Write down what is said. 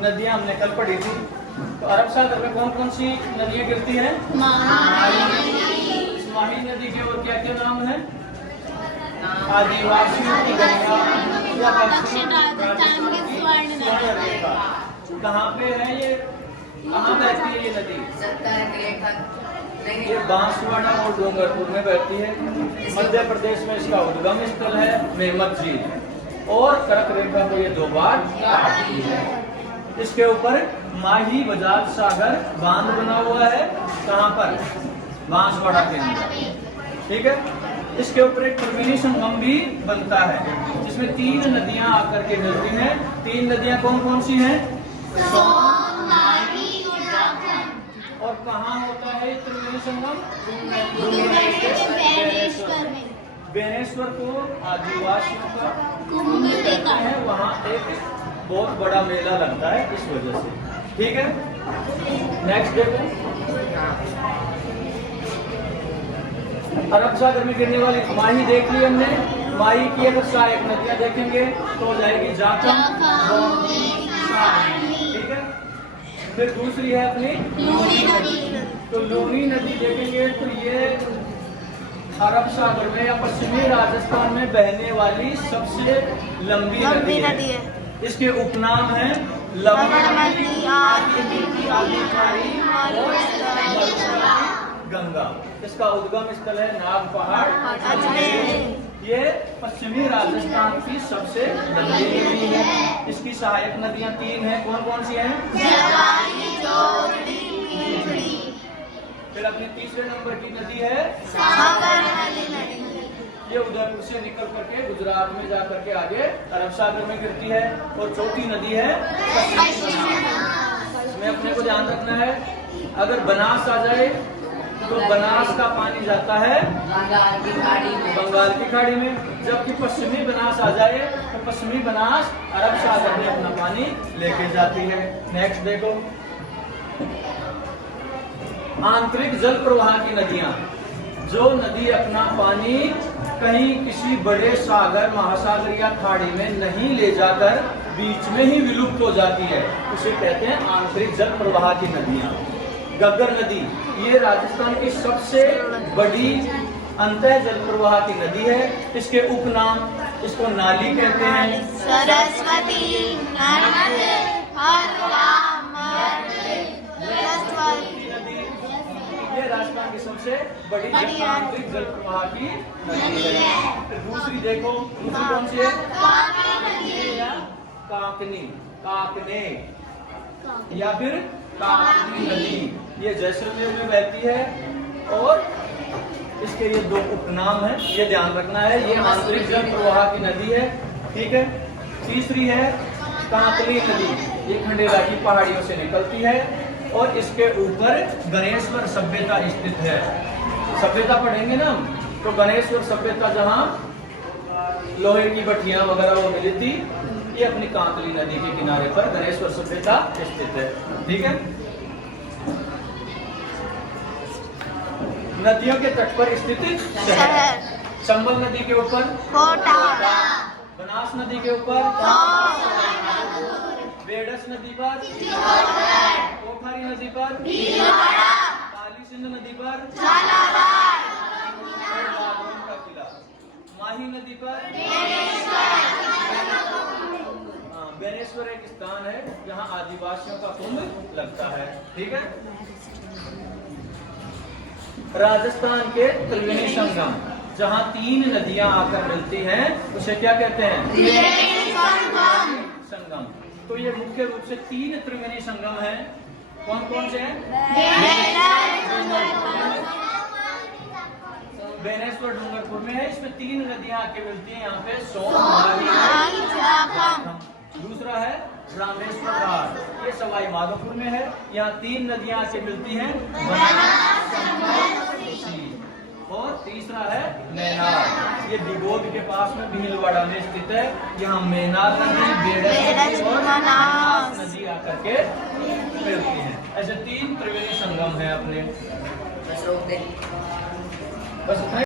नदियां हमने कल पढ़ी थी। तो अरब सागर में कौन कौन सी नदियां गिरती हैं? माही नदी के और क्या क्या नाम है? आदिवासियों की गंगा, कहाँ पे है ये, कहाँ बहती है ये नदी? ये बांसवाड़ा और डूंगरपुर में बहती है। मध्य प्रदेश में इसका उद्गम स्थल है मेमत झील, और कर्क रेखा को ये 2 बार काटती है। इसके ऊपर माही बजाज सागर बांध बना हुआ है, कहाँ पर? बांसवाड़ा के अंदर, ठीक है। इसके ऊपर एक त्रिवेणी संगम भी बनता है, जिसमें 3 नदियां आकर के मिलती हैं। 3 नदियां कौन कौन सी हैं? और कहाँ होता है त्रिवेणी संगम? बेनेश्वर को आदिवासियों का कुंभ कहते हैं, वहाँ एक बहुत बड़ा मेला लगता है इस वजह से, ठीक है। नेक्स्ट देखो, अरब सागर में गिरने वाली माही देख ली हमने। माही की अगर सहायक नदियां देखेंगे तो हो जाएगी जाखम, ठीक है। फिर दूसरी है अपनी लूनी नदी। तो लूनी नदी देखेंगे तो ये अरब सागर में या पश्चिमी राजस्थान में बहने वाली सबसे लंबी नदी है। इसके उपनाम है गंगा। इसका उद्गम स्थल है नाग पहाड़। ये पश्चिमी राजस्थान की सबसे लंबी नदी है। इसकी सहायक नदियां 3 हैं, कौन कौन सी हैं? फिर अपने तीसरे नंबर की नदी है ये उदयपुर से निकल करके गुजरात में जाकर के आगे अरब सागर में गिरती है। और चौथी नदी है इसमें अपने को ध्यान रखना है, अगर बनास आ जाए तो बनास का पानी जाता है बंगाल की खाड़ी में, जबकि पश्चिमी बनास आ जाए तो पश्चिमी बनास अरब सागर में अपना पानी लेके जाती है। नेक्स्ट देखो, आंतरिक जल प्रवाह की नदियां। जो नदी अपना पानी कहीं किसी बड़े सागर, महासागर या खाड़ी में नहीं ले जाकर बीच में ही विलुप्त हो जाती है, उसे कहते हैं आंतरिक जल प्रवाह की नदियां। गग्गर नदी ये राजस्थान की सबसे बड़ी अंतः जल प्रवाह की नदी है। इसके उपनाम, इसको नाली कहते हैं, सरस्वती, नर्मदे, ये राजस्थान की सबसे बड़ी आंतरिक जल प्रवाह की नदी है। दूसरी देखो, दूसरी कौन सी है? काकनी, काकने या फिर काकनी नदी, ये जैसलमेर में बहती है। और इसके ये 2 उपनाम हैं, ये ध्यान रखना है। ये आंतरिक जल प्रवाह की नदी है, ठीक है। तीसरी है काकनी नदी, ये खंडेला की पहाड़ियों से निकलती है और इसके ऊपर गणेश्वर सभ्यता स्थित है। सभ्यता पढ़ेंगे ना तो गणेश्वर सभ्यता जहाँ लोहे की भट्टियां वगैरह वो मिली थी, ये अपनी कांकली नदी के किनारे पर गणेश्वर सभ्यता स्थित है, ठीक है। नदियों के तट पर स्थित शहर। चंबल नदी के ऊपर कोटा, बनास नदी के ऊपर बेडस नदी पर, कोठारी नदी पर, काली सिंध नदी पर, का किला, माही नदी पर बेनेश्वर एक स्थान है जहाँ आदिवासियों का कुंभ लगता है, ठीक है। राजस्थान के त्रिवेणी संगम, जहाँ 3 नदियां आकर मिलती हैं, उसे क्या कहते हैं? संगम। तो ये मुख्य रूप से 3 त्रिवेणी संगम हैं। कौन कौन से हैं? बेनेश्वर डूंगरपुर में है, इसमें 3 नदियां आके मिलती हैं यहाँ पे, दूसरा है रामेश्वर घाट, ये सवाई माधोपुर में है, यहाँ 3 नदियां आके मिलती हैं, और तीसरा है मैनार, ये दिगोद के पास में भीलवाड़ा में स्थित है। यहाँ मैनार नदी, बेड़स और बनास नदी आकर के मिलती हैं। ऐसे 3 त्रिवेणी संगम है अपने। बस